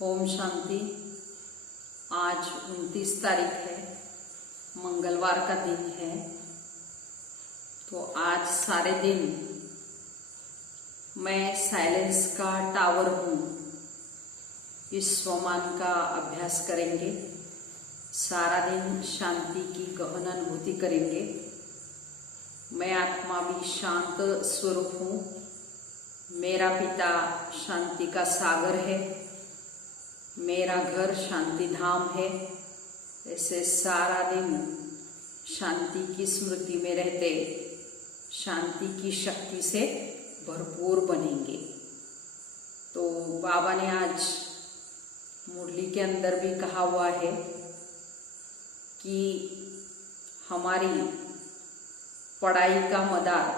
ओम शांति। आज 29 तारीख है, मंगलवार का दिन है। तो आज सारे दिन मैं साइलेंस का टावर हूँ, इस स्वमान का अभ्यास करेंगे। सारा दिन शांति की गहन अनुभूति करेंगे। मैं आत्मा भी शांत स्वरूप हूँ। मेरा पिता शांति का सागर है। मेरा घर शांति धाम है। ऐसे सारा दिन शांति की स्मृति में रहते शांति की शक्ति से भरपूर बनेंगे। तो बाबा ने आज मुरली के अंदर भी कहा हुआ है कि हमारी पढ़ाई का मदार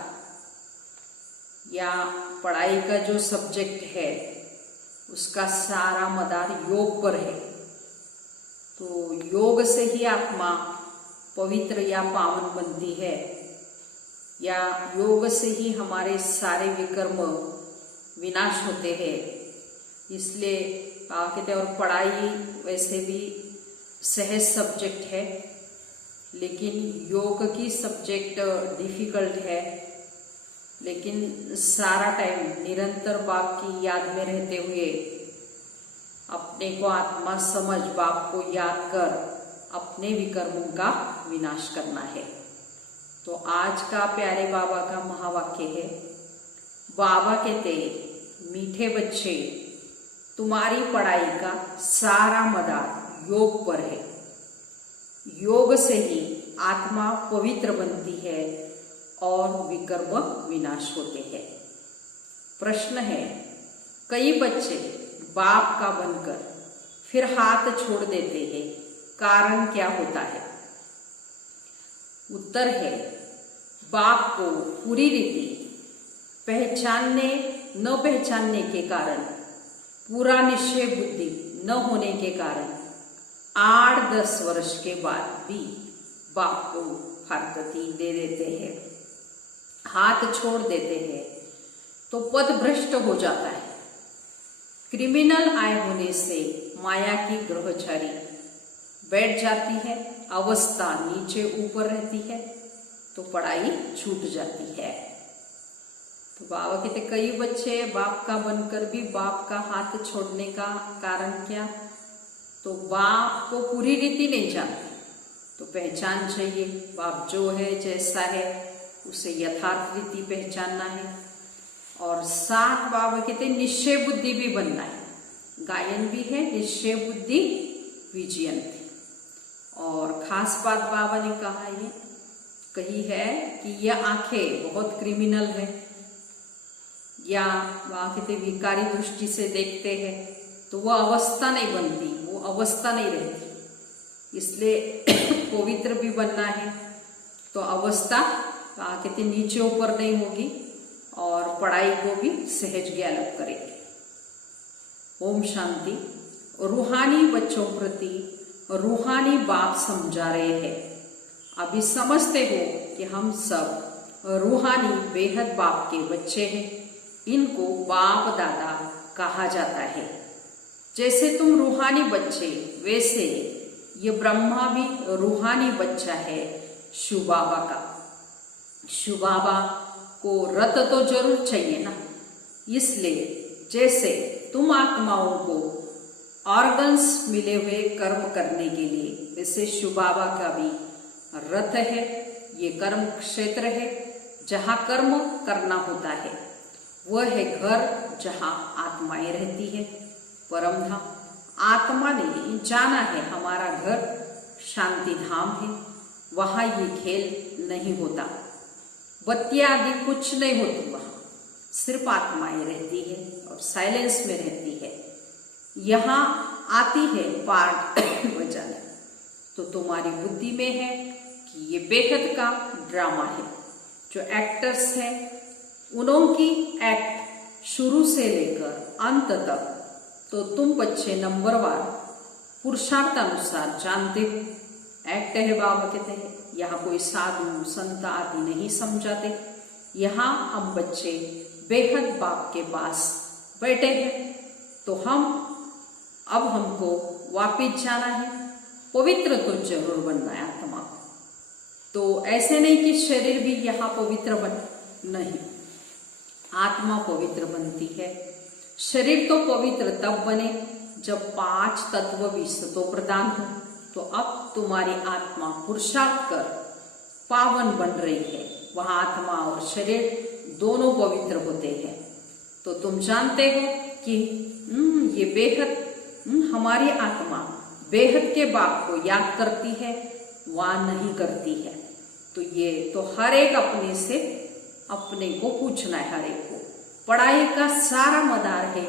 या पढ़ाई का जो सब्जेक्ट है उसका सारा मदार योग पर है। तो योग से ही आत्मा पवित्र या पावन बनती है, या योग से ही हमारे सारे विकर्म विनाश होते हैं। इसलिए कहते हैं, और पढ़ाई वैसे भी सहज सब्जेक्ट है, लेकिन योग की सब्जेक्ट डिफिकल्ट है। लेकिन सारा टाइम निरंतर बाप की याद में रहते हुए अपने को आत्मा समझ बाप को याद कर अपने विकर्मों का विनाश करना है। तो आज का प्यारे बाबा का महावाक्य है। बाबा कहते, मीठे बच्चे, तुम्हारी पढ़ाई का सारा मदार योग पर है। योग से ही आत्मा पवित्र बनती है और विकर्म विनाश होते हैं। प्रश्न है, कई बच्चे बाप का बनकर फिर हाथ छोड़ देते हैं, कारण क्या होता है? उत्तर है, बाप को पूरी रीति पहचानने न पहचानने के कारण, पूरा निश्चय बुद्धि न होने के कारण 8-10 वर्ष के बाद भी बाप को हरकती दे देते हैं, हाथ छोड़ देते हैं, तो पद भ्रष्ट हो जाता है। क्रिमिनल आय होने से माया की ग्रहचारी बैठ जाती है, अवस्था नीचे ऊपर रहती है, तो पढ़ाई छूट जाती है। तो बाबा कहते, कई बच्चे बाप का बनकर भी बाप का हाथ छोड़ने का कारण क्या? तो बाप को पूरी रीति नहीं जानते। तो पहचान चाहिए, बाप जो है जैसा है उसे यथार्थ रीति पहचानना है। और साथ बाबा कहते निश्चय बुद्धि भी बनना है। गायन भी है, निश्चय बुद्धि विजयंती। और खास बात बाबा ने कही है कि यह आंखें बहुत क्रिमिनल है, या वहाँ कहते विकारी दृष्टि से देखते हैं, तो वह अवस्था नहीं बनती, वो अवस्था नहीं रहती। इसलिए पवित्र भी बनना है, तो अवस्था कहते नीचे ऊपर नहीं होगी, और पढ़ाई को भी सहज ज्ञान करेंगे। ओम शांति। रूहानी बच्चों प्रति रूहानी बाप समझा रहे हैं। अभी समझते हो कि हम सब रूहानी बेहद बाप के बच्चे हैं। इनको बाप दादा कहा जाता है। जैसे तुम रूहानी बच्चे, वैसे ये ब्रह्मा भी रूहानी बच्चा है शिव बाबा का। शिव बाबा को रथ तो जरूर चाहिए ना, इसलिए जैसे तुम आत्माओं को ऑर्गन्स मिले हुए कर्म करने के लिए, वैसे शिव बाबा का भी रथ है। ये कर्म क्षेत्र है जहाँ कर्म करना होता है। वह है घर जहाँ आत्माएं रहती है, परम धाम। आत्मा ने जाना है हमारा घर शांति धाम है, वहाँ ये खेल नहीं होता। बत्तियां आदि कुछ नहीं होती, वहाँ सिर्फ आत्माएं रहती है और साइलेंस में रहती है। यहाँ आती है पार्ट बजाने, तो तुम्हारी बुद्धि में है कि ये बेहद का ड्रामा है। जो एक्टर्स हैं उनकी एक्ट शुरू से लेकर अंत तक तो तुम बच्चे नंबरवार पुरुषार्थ अनुसार जानते हो। एक्ट है बाबा कहते हैं, यहाँ कोई साधु संत आदि नहीं समझाते। यहाँ हम बच्चे बेहद बाप के पास बैठे हैं, तो हम अब हमको वापिस जाना है, पवित्र तो जरूर बनना है आत्मा को। तो ऐसे नहीं कि शरीर भी यहाँ पवित्र बन, नहीं, आत्मा पवित्र बनती है। शरीर तो पवित्र तब बने जब 5 तत्व विश्व तो प्रदान हो। तो अब तुम्हारी आत्मा पुरुषार्थ कर पावन बन रही है, वहां आत्मा और शरीर दोनों पवित्र होते हैं। तो तुम जानते हो कि ये बेहद हमारी आत्मा बेहद के बाप को याद करती है, वहां नहीं करती है। तो ये तो हर एक अपने से अपने को पूछना है, हर एक को। पढ़ाई का सारा मदार है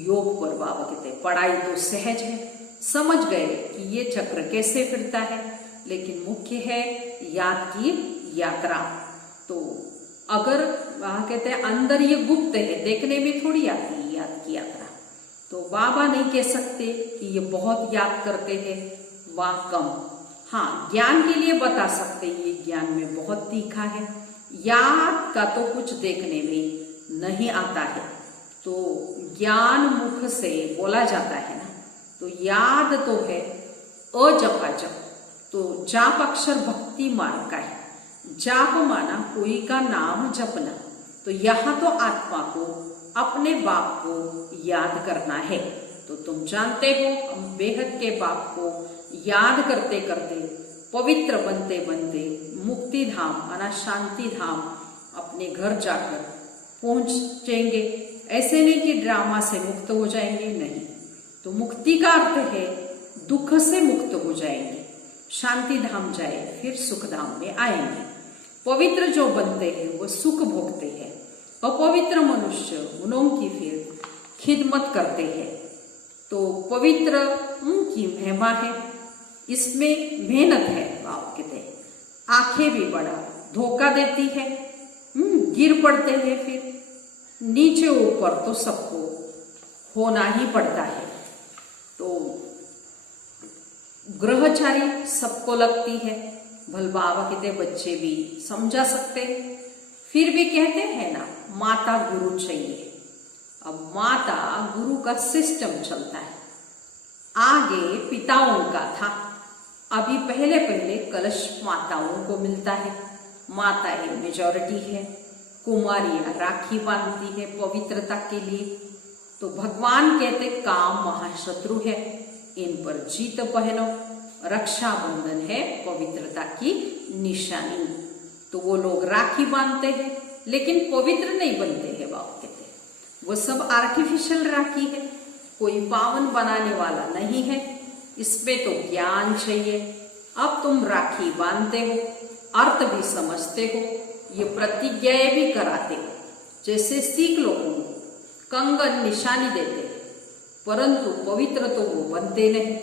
योग पर। बाबा कहते पढ़ाई तो सहज है, समझ गए कि ये चक्र कैसे फिरता है, लेकिन मुख्य है याद की यात्रा। तो अगर वहां कहते हैं अंदर ये गुप्त है, देखने में थोड़ी आती है याद की यात्रा। तो बाबा नहीं कह सकते कि ये बहुत याद करते हैं, वह कम। हाँ, ज्ञान के लिए बता सकते ये ज्ञान में बहुत तीखा है, याद का तो कुछ देखने में नहीं आता है। तो ज्ञान मुख से बोला जाता है ना, तो याद तो है अजपाजप। तो जाप अक्षर भक्ति मार्ग का है, जाप माना कोई का नाम जपना। तो यहाँ तो आत्मा को अपने बाप को याद करना है। तो तुम जानते हो हम बेहद के बाप को याद करते करते पवित्र बनते बनते मुक्ति धाम अना शांति धाम अपने घर जाकर पहुंचेंगे। ऐसे नहीं कि ड्रामा से मुक्त हो जाएंगे, नहीं। तो मुक्ति का अर्थ है दुख से मुक्त हो जाएंगे, शांति धाम जाए, फिर सुख धाम में आएंगे। पवित्र जो बनते हैं वो सुख भोगते हैं, अपवित्र मनुष्य गुणों की फिर खिदमत करते हैं। तो पवित्र की महिमा है, इसमें मेहनत है। बाप कहते हैं आंखें भी बड़ा धोखा देती है, गिर पड़ते हैं, फिर नीचे ऊपर तो सबको होना ही पड़ता है। तो ग्रहचारी सबको लगती है, भल बाबा कहते बच्चे भी समझा सकते हैं। फिर भी कहते हैं ना माता गुरु चाहिए। अब माता गुरु का सिस्टम चलता है, आगे पिताओं का था, अभी पहले पहले कलश माताओं को मिलता है। माताएं मेजॉरिटी है, कुमारियां राखी बांधती है पवित्रता के लिए। तो भगवान कहते काम महाशत्रु है, इन पर जीत पहनो, रक्षाबंधन है पवित्रता की निशानी। तो वो लोग राखी बांधते हैं लेकिन पवित्र नहीं बनते हैं। बाबा कहते हैं वो सब आर्टिफिशियल राखी है, कोई पावन बनाने वाला नहीं है। इसमें तो ज्ञान चाहिए। अब तुम राखी बांधते हो, अर्थ भी समझते हो, ये प्रतिज्ञाएं भी कराते हो। जैसे सिख लोगों को कंगन निशानी देते हैं, परंतु पवित्र तो वो बनते नहीं।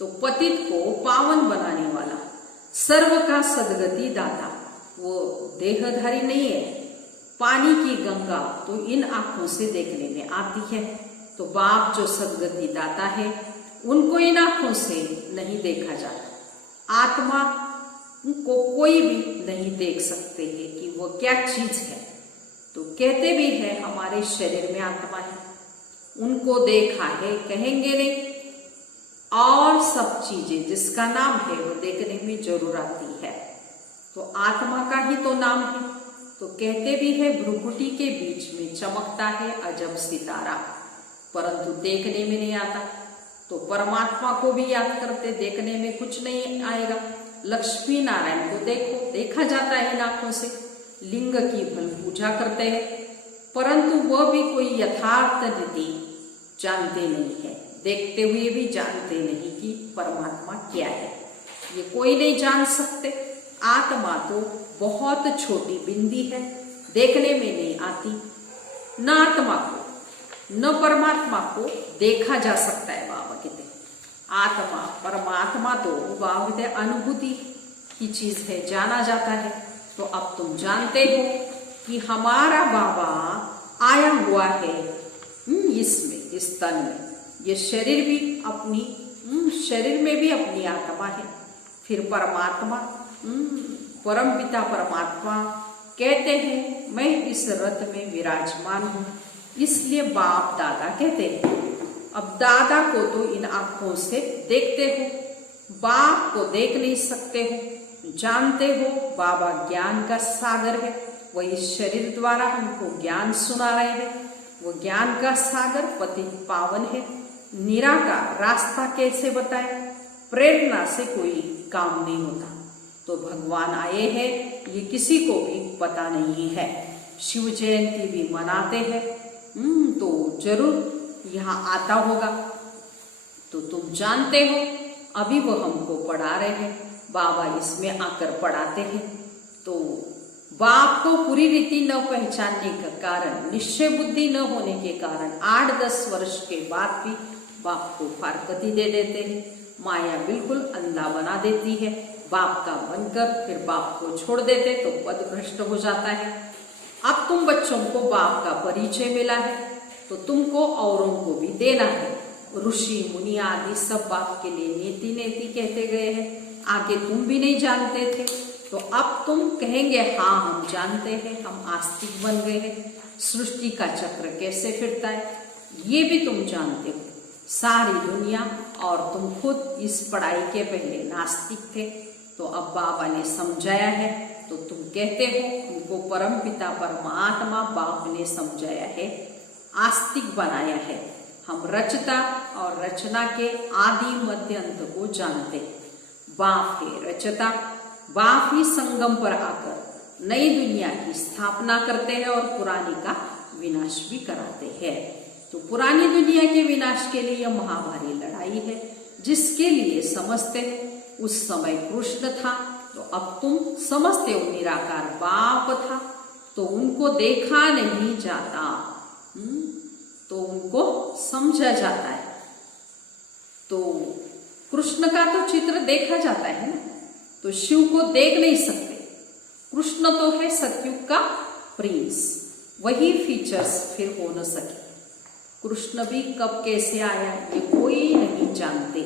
तो पतित को पावन बनाने वाला, सर्व का सदगति दाता, वो देहधारी नहीं है। पानी की गंगा तो इन आंखों से देखने में आती है। तो बाप जो सदगति दाता है उनको इन आंखों से नहीं देखा जाता। आत्मा को कोई भी नहीं देख सकते हैं कि वो क्या चीज है। तो कहते भी है हमारे शरीर में आत्मा है, उनको देखा है कहेंगे नहीं, और सब चीजें जिसका नाम है वो देखने में जरूर आती है। तो आत्मा का ही तो नाम है। तो कहते भी है भ्रुकुटी के बीच में चमकता है अजब सितारा, परंतु देखने में नहीं आता। तो परमात्मा को भी याद करते, देखने में कुछ नहीं आएगा। लक्ष्मी नारायण को देखो, देखा जाता है इन आंखों से। लिंग की फल पूजा करते हैं, परंतु वह भी कोई यथार्थ रीति जानते नहीं है। देखते हुए भी जानते नहीं कि परमात्मा क्या है, ये कोई नहीं जान सकते। आत्मा तो बहुत छोटी बिंदी है, देखने में नहीं आती। न आत्मा को न परमात्मा को देखा जा सकता है। बाबा कहते आत्मा परमात्मा तो बाबा कहते अनुभूति की चीज है, जाना जाता है। तो अब तुम जानते हो कि हमारा बाबा आया हुआ है इसमें, इस तन में। ये शरीर भी अपनी शरीर में भी अपनी आत्मा है। फिर परमात्मा परम पिता परमात्मा कहते हैं मैं इस रथ में विराजमान हूँ, इसलिए बाप दादा कहते हैं। अब दादा को तो इन आंखों से देखते हो, बाप को देख नहीं सकते हो। जानते हो बाबा ज्ञान का सागर है, वो इस शरीर द्वारा हमको ज्ञान सुना रहे हैं। वो ज्ञान का सागर पतित पावन है। निराकार रास्ता कैसे बताए? प्रेरणा से कोई काम नहीं होता। तो भगवान आए हैं ये किसी को भी पता नहीं है। शिव जयंती भी मनाते हैं, तो जरूर यहाँ आता होगा। तो तुम जानते हो अभी वो हमको पढ़ा रहे हैं, बाबा इसमें आकर पढ़ाते हैं। तो बाप को पूरी रीति न पहचानने का कारण, निश्चय बुद्धि न होने के कारण 8-10 वर्ष के बाद भी बाप को फारकती दे देते हैं। माया बिल्कुल अंधा बना देती है। बाप का बनकर फिर बाप को छोड़ देते तो पदभ्रष्ट हो जाता है। अब तुम बच्चों को बाप का परिचय मिला है तो तुमको औरों को भी देना है। ऋषि मुनि आदि सब बाप के लिए नेति नेति कहते गए हैं। आगे तुम भी नहीं जानते थे, तो अब तुम कहेंगे हाँ हम जानते हैं, हम आस्तिक बन गए हैं। सृष्टि का चक्र कैसे फिरता है ये भी तुम जानते हो। सारी दुनिया और तुम खुद इस पढ़ाई के पहले नास्तिक थे, तो अब बाबा ने समझाया है तो तुम कहते हो तुमको परम पिता परमात्मा बाप ने समझाया है, आस्तिक बनाया है। हम रचता और रचना के आदि मध्य अंत को जानते। बाप है रचता, बाप ही संगम पर आकर नई दुनिया की स्थापना करते हैं और पुरानी का विनाश भी कराते हैं। तो पुरानी दुनिया के विनाश के लिए यह महाभारी लड़ाई है, जिसके लिए समझते हैं उस समय कृष्ण था, तो अब तुम समझते हो निराकार बाप था, तो उनको देखा नहीं जाता, तो उनको समझा जाता है। तो कृष्ण का तो चित्र देखा जाता है ना, तो शिव को देख नहीं सकते। कृष्ण तो है सतयुग का प्रिंस, वही फीचर्स फिर हो न सके। कृष्ण भी कब कैसे आया ये कोई नहीं जानते।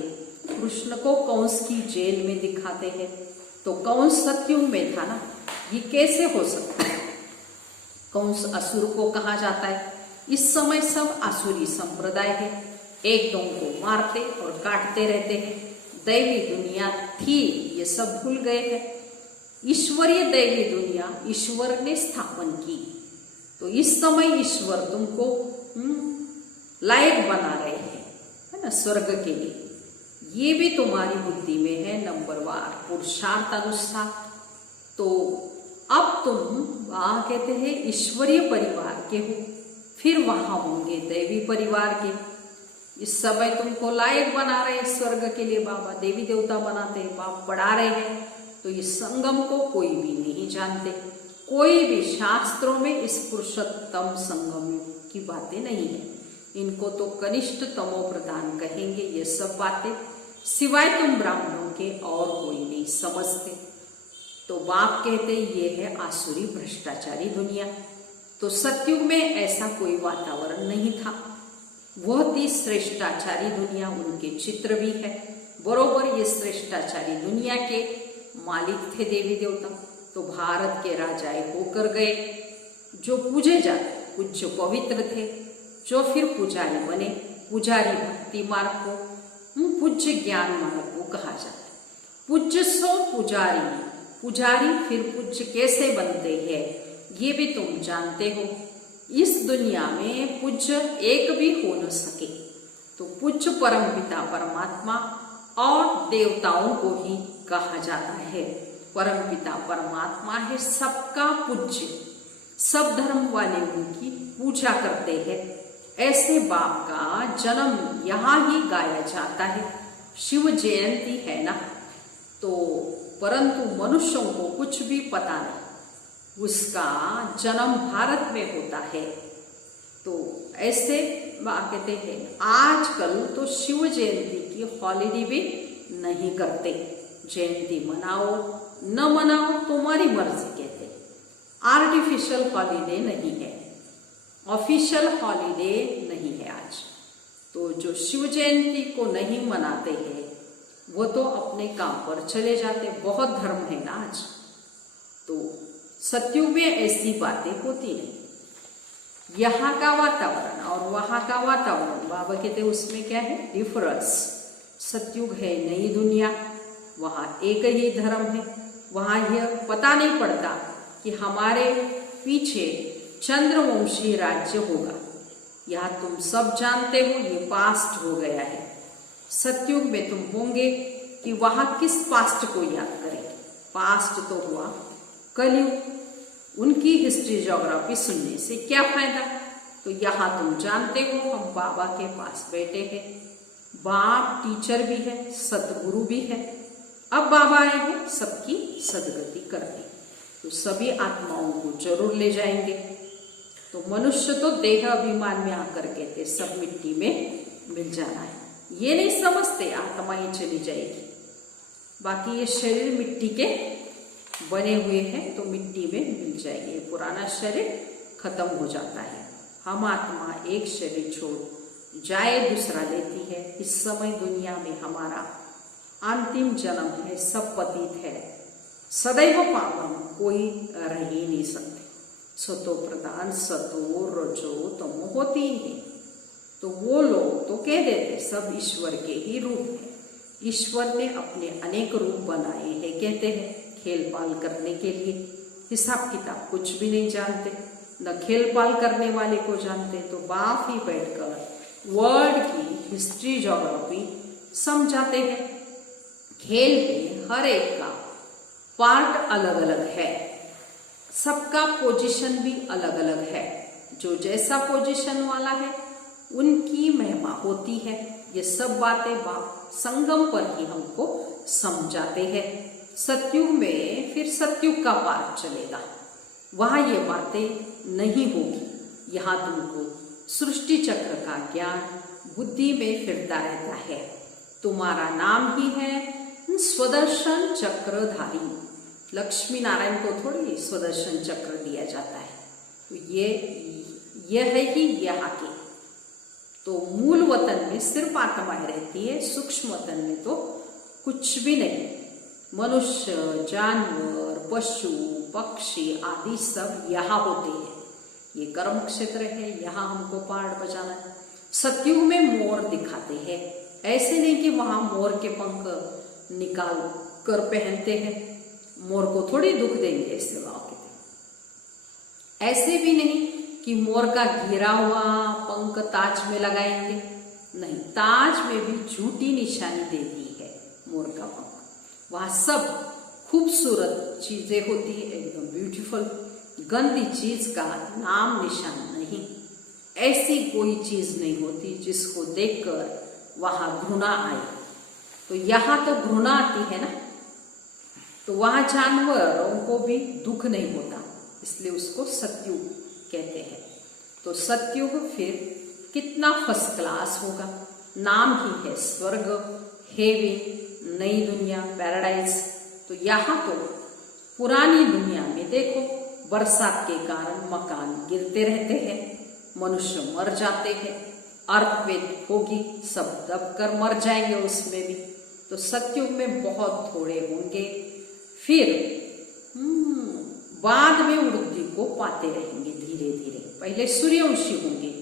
कृष्ण को कंस की जेल में दिखाते हैं, तो कंस सतयुग में था ना, ये कैसे हो सकता है? कंस असुर को कहा जाता है। इस समय सब आसुरी संप्रदाय है, एक दो को मारते और काटते रहते हैं। दैवी दुनिया थी ये सब भूल गए हैं। ईश्वरीय दैवी दुनिया ईश्वर ने स्थापन की, तो इस समय ईश्वर तुमको लायक बना रहे हैं, है ना, स्वर्ग के लिए। ये भी तुम्हारी बुद्धि में है, नंबरवार पुरुषार्थ अनुसार। तो अब तुम वहां कहते हैं ईश्वरीय परिवार के हो, फिर वहां होंगे दैवी परिवार के। इस समय तुमको लायक बना रहे हैं स्वर्ग के लिए, बाबा देवी देवता बनाते हैं, बाप पढ़ा रहे हैं। तो इस संगम को कोई भी नहीं जानते, कोई भी शास्त्रों में इस पुरुषोत्तम संगम की बातें नहीं है। इनको तो कनिष्ठ तमो प्रदान कहेंगे ये सब बातें, सिवाय तुम ब्राह्मणों के और कोई नहीं समझते। तो बाप कहते ये है आसुरी भ्रष्टाचारी दुनिया। तो सतयुग में ऐसा कोई वातावरण नहीं था, वह थी श्रेष्ठाचारी दुनिया, उनके चित्र भी है। बरोबर ये श्रेष्ठाचारी दुनिया के मालिक थे देवी देवता, तो भारत के राजाए होकर गए, जो पूजे जाते, पूज्य पवित्र थे, जो फिर पुजारी बने। पुजारी भक्ति मार्ग को, पूज्य ज्ञान मार्ग को कहा जाता है। पूज्य सो पुजारी, पुजारी फिर पूज्य कैसे बनते हैं ये भी तुम जानते हो। इस दुनिया में पूज्य एक भी हो न सके, तो पूज्य परम पिता परमात्मा और देवताओं को ही कहा जाता है। परम पिता परमात्मा है सबका पूज्य, सब धर्म वाले उनकी पूजा करते हैं। ऐसे बाप का जन्म यहाँ ही गाया जाता है। शिव जयंती है ना, तो परंतु मनुष्यों को कुछ भी पता नहीं, उसका जन्म भारत में होता है। तो ऐसे कहते हैं आजकल तो शिव जयंती की हॉलिडे भी नहीं करते। जयंती मनाओ न मनाओ तुम्हारी मर्जी, कहते आर्टिफिशियल हॉलिडे नहीं है, ऑफिशियल हॉलिडे नहीं है आज। तो जो शिव जयंती को नहीं मनाते हैं वो तो अपने काम पर चले जाते। बहुत धर्म है ना आज, तो सतयुग में ऐसी बातें होती नहीं। यहाँ का वातावरण और वहाँ का वातावरण, बाबा कहते हैं उसमें क्या है डिफरेंस। सतयुग है नई दुनिया, वहाँ एक ही धर्म है, वहाँ यह पता नहीं पड़ता कि हमारे पीछे चंद्रवंशी राज्य होगा। यहाँ तुम सब जानते हो ये पास्ट हो गया है। सतयुग में तुम होंगे कि वहाँ किस पास्ट को याद करेंगे। पास्ट तो हुआ कलयुग, उनकी हिस्ट्री ज्योग्राफी सुनने से क्या फायदा। तो यहाँ तुम जानते हो हम बाबा के पास बैठे हैं, बाप टीचर भी है, सतगुरु भी है। अब बाबा आए हैं सबकी सदगति करने, तो सभी आत्माओं को जरूर ले जाएंगे। तो मनुष्य तो देह अभिमान में आकर कहते सब मिट्टी में मिल जाना है, ये नहीं समझते आत्मा ही चली जाएगी। बाकी ये शरीर मिट्टी के बने हुए हैं तो मिट्टी में मिल जाएंगे, पुराना शरीर खत्म हो जाता है। हम आत्मा एक शरीर छोड़ जाए दूसरा लेती है। इस समय दुनिया में हमारा अंतिम जन्म है, सब पतित है, सदैव पावन, कोई रह ही नहीं सकते। सतो प्रधान सतो रजो तमो होती ही, तो वो लोग तो कह देते सब ईश्वर के ही रूप है। ईश्वर ने अपने अनेक रूप बनाए हैं, कहते हैं खेल पाल करने के लिए। हिसाब किताब कुछ भी नहीं जानते, न खेल पाल करने वाले को जानते, तो बाप ही बैठकर वर्ल्ड की हिस्ट्री ज्योग्राफी समझाते हैं। खेल में हर एक का पार्ट अलग अलग है, सबका पोजीशन भी अलग अलग है। जो जैसा पोजीशन वाला है उनकी महिमा होती है। ये सब बातें बाप संगम पर ही हमको समझाते हैं। सतयुग में फिर सतयुग का पार्ट चलेगा, वहां ये बातें नहीं होगी। यहाँ तुमको सृष्टि चक्र का ज्ञान बुद्धि में फिरता रहता है। तुम्हारा नाम ही है स्वदर्शन चक्रधारी। लक्ष्मी नारायण को थोड़ी स्वदर्शन चक्र दिया जाता है, तो ये है ही यहाँ के। तो मूल वतन में सिर्फ आत्माएं रहती है, सूक्ष्म वतन में तो कुछ भी नहीं। मनुष्य, जानवर, पशु, पक्षी आदि सब यहाँ होते हैं। ये कर्म क्षेत्र है, यहाँ हमको पार्ट बजाना है। सतयुग में मोर दिखाते हैं, ऐसे नहीं कि वहां मोर के पंख निकाल कर पहनते हैं, मोर को थोड़ी दुख देंगे ऐसे भाव के। ऐसे भी नहीं कि मोर का घिरा हुआ पंख ताज में लगाएंगे, नहीं, ताज में भी झूठी निशानी दे दी है मोर का पंख। वहां सब खूबसूरत चीजें होती है, एकदम ब्यूटीफुल। गंदी चीज का नाम निशान नहीं, ऐसी कोई चीज नहीं होती जिसको देखकर वहां घृणा आए। तो यहाँ तो घृणा आती है ना, तो वहां जानवरों को भी दुख नहीं होता, इसलिए उसको सतयुग कहते हैं। तो सतयुग फिर कितना फर्स्ट क्लास होगा। नाम ही है स्वर्ग, हेवन, नई दुनिया, पैराडाइज। तो यहाँ तो पुरानी दुनिया में देखो बरसात के कारण मकान गिरते रहते हैं, मनुष्य मर जाते हैं, अर्थक्वेक होगी, सब दब कर मर जाएंगे उसमें भी। तो सतयुग में बहुत थोड़े होंगे, फिर बाद में वृद्धि को पाते रहेंगे धीरे धीरे। पहले सूर्यवंशी होंगे,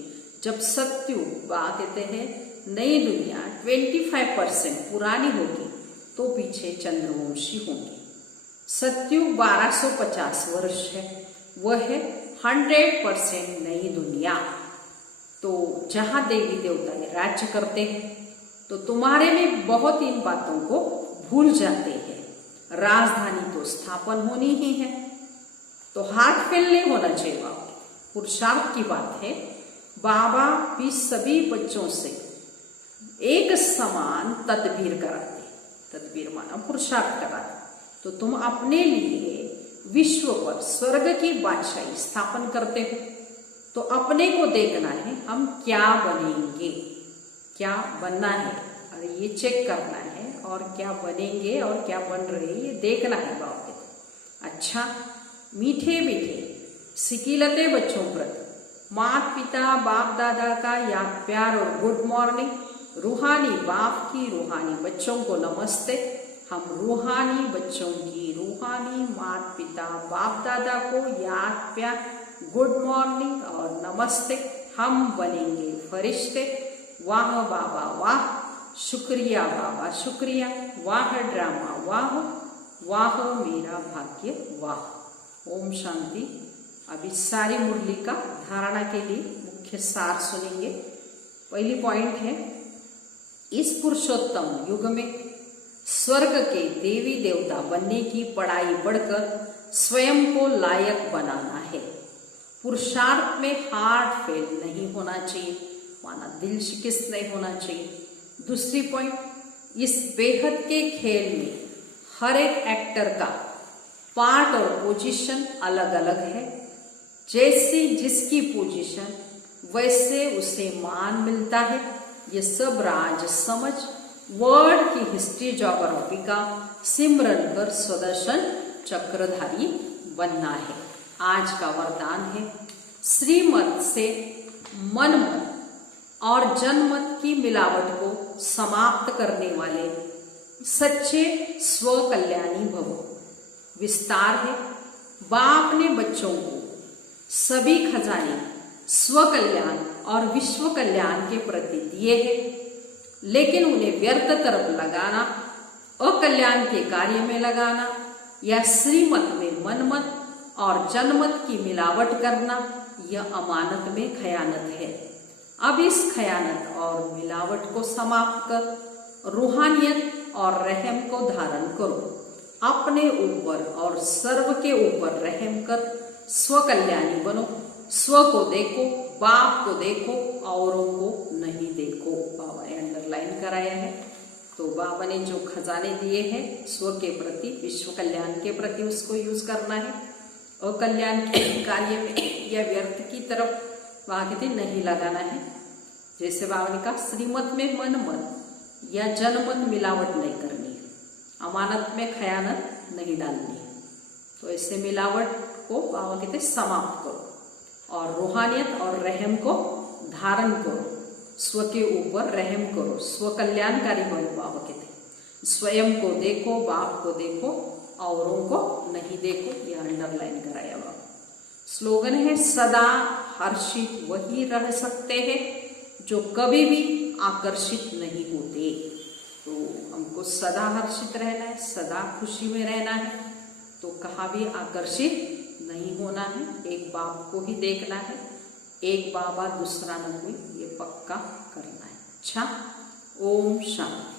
जब सतयुग कहते हैं नई दुनिया 25% पुरानी होगी तो पीछे चंद्रवंशी होंगे। सतयुग 1250 वर्ष है, वह है 100% नई दुनिया। तो जहां देवी देवता राज्य करते हैं तो तुम्हारे में बहुत इन बातों को भूल जाते हैं। राजधानी तो स्थापन होनी ही है, तो हाथ फेल नहीं होना चाहिए। पुरुषार्थ की बात है। बाबा भी सभी बच्चों से एक समान तदबीर कराते, तदबीर माना पुरुषार्थ कराते। तो तुम अपने लिए विश्व पर स्वर्ग की बादशाही स्थापन करते हो, तो अपने को देखना है हम क्या बनेंगे, क्या बनना है, और ये चेक करना है, और क्या बनेंगे और क्या बन रहे ये देखना है बाप के। अच्छा, मीठे मीठे सिकिलते बच्चों प्रति माता पिता बाप दादा का याद प्यार और गुड मॉर्निंग। रूहानी बाप की रूहानी बच्चों को नमस्ते। हम रूहानी बच्चों की रूहानी माता पिता बाप दादा को याद प्यार गुड मॉर्निंग और नमस्ते। हम बनेंगे फरिश्ते। वाह बाबा वाह, शुक्रिया बाबा शुक्रिया, वाह ड्रामा वाह, वाह मेरा भाग्य वाह। ओम शांति। अभी सारी मुरली का धारणा के लिए मुख्य सार सुनेंगे। पहली पॉइंट है, इस पुरुषोत्तम युग में स्वर्ग के देवी देवता बनने की पढ़ाई बढ़कर स्वयं को लायक बनाना है। पुरुषार्थ में हार्ट फेल नहीं होना चाहिए, माना दिल शिकस्त नहीं होना चाहिए। दूसरी पॉइंट, इस बेहद के खेल में हर एक एक्टर का पार्ट और पोजीशन अलग अलग है। जैसी जिसकी पोजीशन वैसे उसे मान मिलता है। ये सब राज समझ वर्ल्ड की हिस्ट्री ज्योग्राफी का सिमरन कर स्वदर्शन चक्रधारी बनना है। आज का वरदान है, श्रीमत से मनमत और जनमत की मिलावट को समाप्त करने वाले सच्चे स्व कल्याणी भव। विस्तार है, बाप ने बच्चों को सभी खजाने स्व कल्याण और विश्व कल्याण के प्रति दिए हैं, लेकिन उन्हें व्यर्थ तरफ लगाना, अकल्याण के कार्य में लगाना या श्रीमत में मनमत और जनमत की मिलावट करना, यह अमानत में खयानत है। अब इस खयानत और मिलावट को समाप्त कर रूहानियत और रहम को धारण करो। अपने ऊपर और सर्व के ऊपर रहम कर स्व कल्याणी बनो। स्व को देखो, बाप को देखो, औरों को नहीं देखो। बाबा ने अंडरलाइन कराया है। तो बाबा ने जो खजाने दिए हैं स्व के प्रति, विश्व कल्याण के प्रति उसको यूज करना है। अकल्याण के कार्य में या व्यर्थ की तरफ वहां कहते नहीं लगाना है। जैसे बाबा ने कहा, श्रीमत में मनमत या जनमत मिलावट नहीं करनी है, अमानत में खयानत नहीं डालनी है। तो ऐसे मिलावट को बाबा कहते समाप्त करो और रूहानियत और रहम को धारण करो। स्व के ऊपर रहम करो, स्व कल्याणकारी बनो। बाबा कहते स्वयं को देखो, बाप को देखो, औरों को नहीं देखो। यह अंडरलाइन कराया बाबा। स्लोगन है, सदा हर्षित वही रह सकते हैं जो कभी भी आकर्षित नहीं होते। तो हमको सदा हर्षित रहना है, सदा खुशी में रहना है, तो कहाँ भी आकर्षित नहीं होना है। एक बाप को ही देखना है, एक बाबा दूसरा न कोई, ये पक्का करना है। अच्छा, ओम शांति।